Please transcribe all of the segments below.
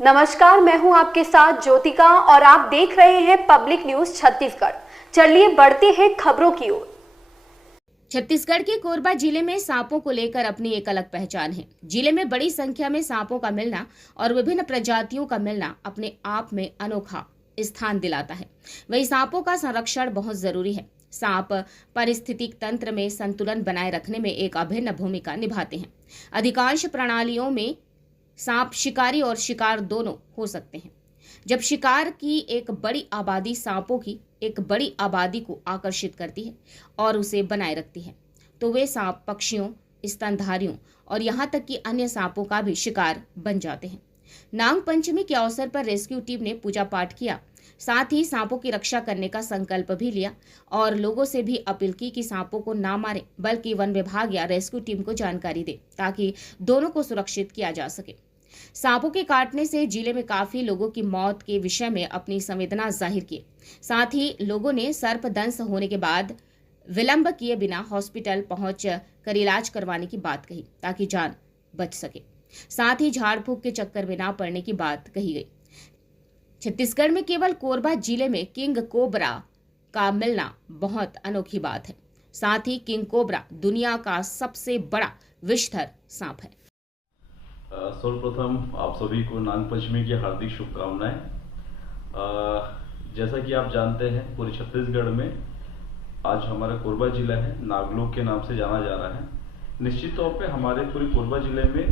नमस्कार, मैं हूं आपके साथ ज्योतिका और आप देख रहे हैं पब्लिक न्यूज छत्तीसगढ़। चलिए बढ़ते हैं खबरों की ओर। छत्तीसगढ़ के कोरबा जिले में सांपों को लेकर अपनी एक अलग पहचान है। जिले में बड़ी संख्या में सांपों का मिलना और विभिन्न प्रजातियों का मिलना अपने आप में अनोखा स्थान दिलाता है। वही सांपों का संरक्षण बहुत जरूरी है। सांप पारिस्थितिक तंत्र में संतुलन बनाए रखने में एक अभिन्न भूमिका निभाते हैं। अधिकांश प्रणालियों में सांप शिकारी और शिकार दोनों हो सकते हैं। जब शिकार की एक बड़ी आबादी सांपों की एक बड़ी आबादी को आकर्षित करती है और उसे बनाए रखती है, तो वे सांप पक्षियों, स्तनधारियों और यहाँ तक कि अन्य सांपों का भी शिकार बन जाते हैं। नाग पंचमी के अवसर पर रेस्क्यू टीम ने पूजा पाठ किया, साथ ही सांपों की रक्षा करने का संकल्प भी लिया और लोगों से भी अपील की कि सांपों को ना मारें, बल्कि वन विभाग या रेस्क्यू टीम को जानकारी दे ताकि दोनों को सुरक्षित किया जा सके। सांपों के काटने से जिले में काफी लोगों की मौत के विषय में अपनी संवेदना जाहिर की। साथ ही लोगों ने सर्पदंश होने के बाद विलंब किए बिना हॉस्पिटल पहुंच कर इलाज करवाने की बात कही ताकि जान बच सके। साथ ही झाड़ फूक के चक्कर में ना पड़ने की बात कही गई। छत्तीसगढ़ में केवल कोरबा जिले में किंग कोबरा का मिलना बहुत अनोखी बात है। साथ ही किंग कोबरा दुनिया का सबसे बड़ा विषधर सांप है। सर्वप्रथम आप सभी को नाग पंचमी की हार्दिक शुभकामनाएं। जैसा कि आप जानते हैं, पूरे छत्तीसगढ़ में आज हमारा कोरबा जिला है, नागलोक के नाम से जाना जा रहा है। निश्चित तौर पे हमारे पूरे कोरबा जिले में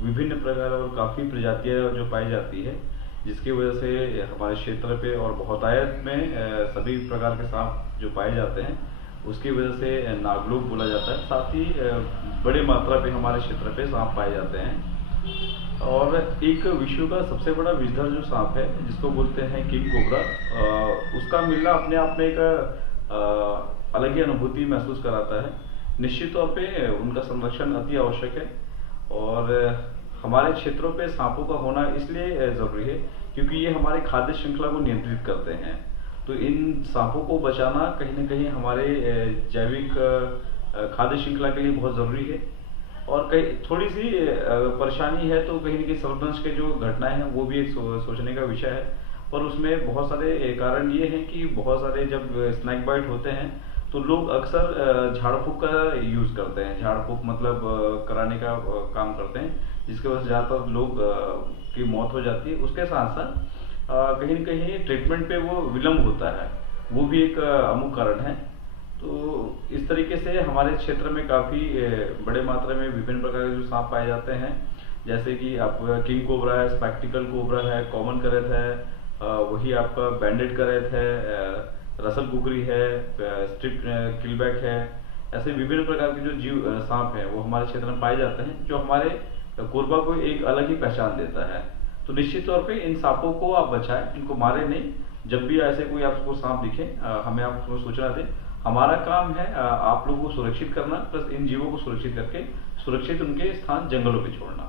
विभिन्न प्रकार और काफ़ी प्रजातियां जो पाई जाती है, जिसकी वजह से हमारे क्षेत्र पे और बहुतायत में सभी प्रकार के सांप जो पाए जाते हैं, उसकी वजह से नागलोक बोला जाता है। साथ ही बड़े मात्रा पे हमारे क्षेत्र पे सांप पाए जाते हैं। और एक विश्व का सबसे बड़ा विषधर जो सांप है, जिसको बोलते हैं किंग कोबरा, उसका मिलना अपने आप में एक अलग ही अनुभूति महसूस कराता है। निश्चित तौर पे उनका संरक्षण अति आवश्यक है और हमारे क्षेत्रों पे सांपों का होना इसलिए जरूरी है क्योंकि ये हमारे खाद्य श्रृंखला को नियंत्रित करते हैं। तो इन सांपों को बचाना कहीं ना कहीं हमारे जैविक खाद्य श्रृंखला के लिए बहुत जरूरी है। और कहीं थोड़ी सी परेशानी है तो कहीं ना कहीं सर्पदंश के जो घटनाएं हैं वो भी एक सोचने का विषय है। पर उसमें बहुत सारे कारण ये हैं कि बहुत सारे जब स्नैक बाइट होते हैं तो लोग अक्सर झाड़ फूक का यूज करते हैं। झाड़ फूक मतलब कराने का काम करते हैं, जिसके वजह से ज़्यादातर लोग की मौत हो जाती है। उसके साथ साथ कहीं ना कहीं ट्रीटमेंट पे वो विलम्ब होता है, वो भी एक अमुक कारण है। तो इस तरीके से हमारे क्षेत्र में काफ़ी बड़े मात्रा में विभिन्न प्रकार के जो सांप पाए जाते हैं, जैसे कि आप किंग कोबरा है, स्पेक्टिकल कोबरा है, कॉमन करेथ है, वही आपका बैंडेड करेथ है, रसल कुकरी है, स्ट्रिप किलबैक है। ऐसे विभिन्न प्रकार के जो जीव सांप हैं वो हमारे क्षेत्र में पाए जाते हैं, जो हमारे कोरबा को एक अलग ही पहचान देता है। तो निश्चित तौर पे इन सांपों को आप बचाएं, इनको मारे नहीं। जब भी ऐसे कोई आपको सांप दिखे हमें आप सूचना दें। हमारा काम है आप लोगों को सुरक्षित करना, प्लस इन जीवों को सुरक्षित करके सुरक्षित उनके स्थान जंगलों पे छोड़ना।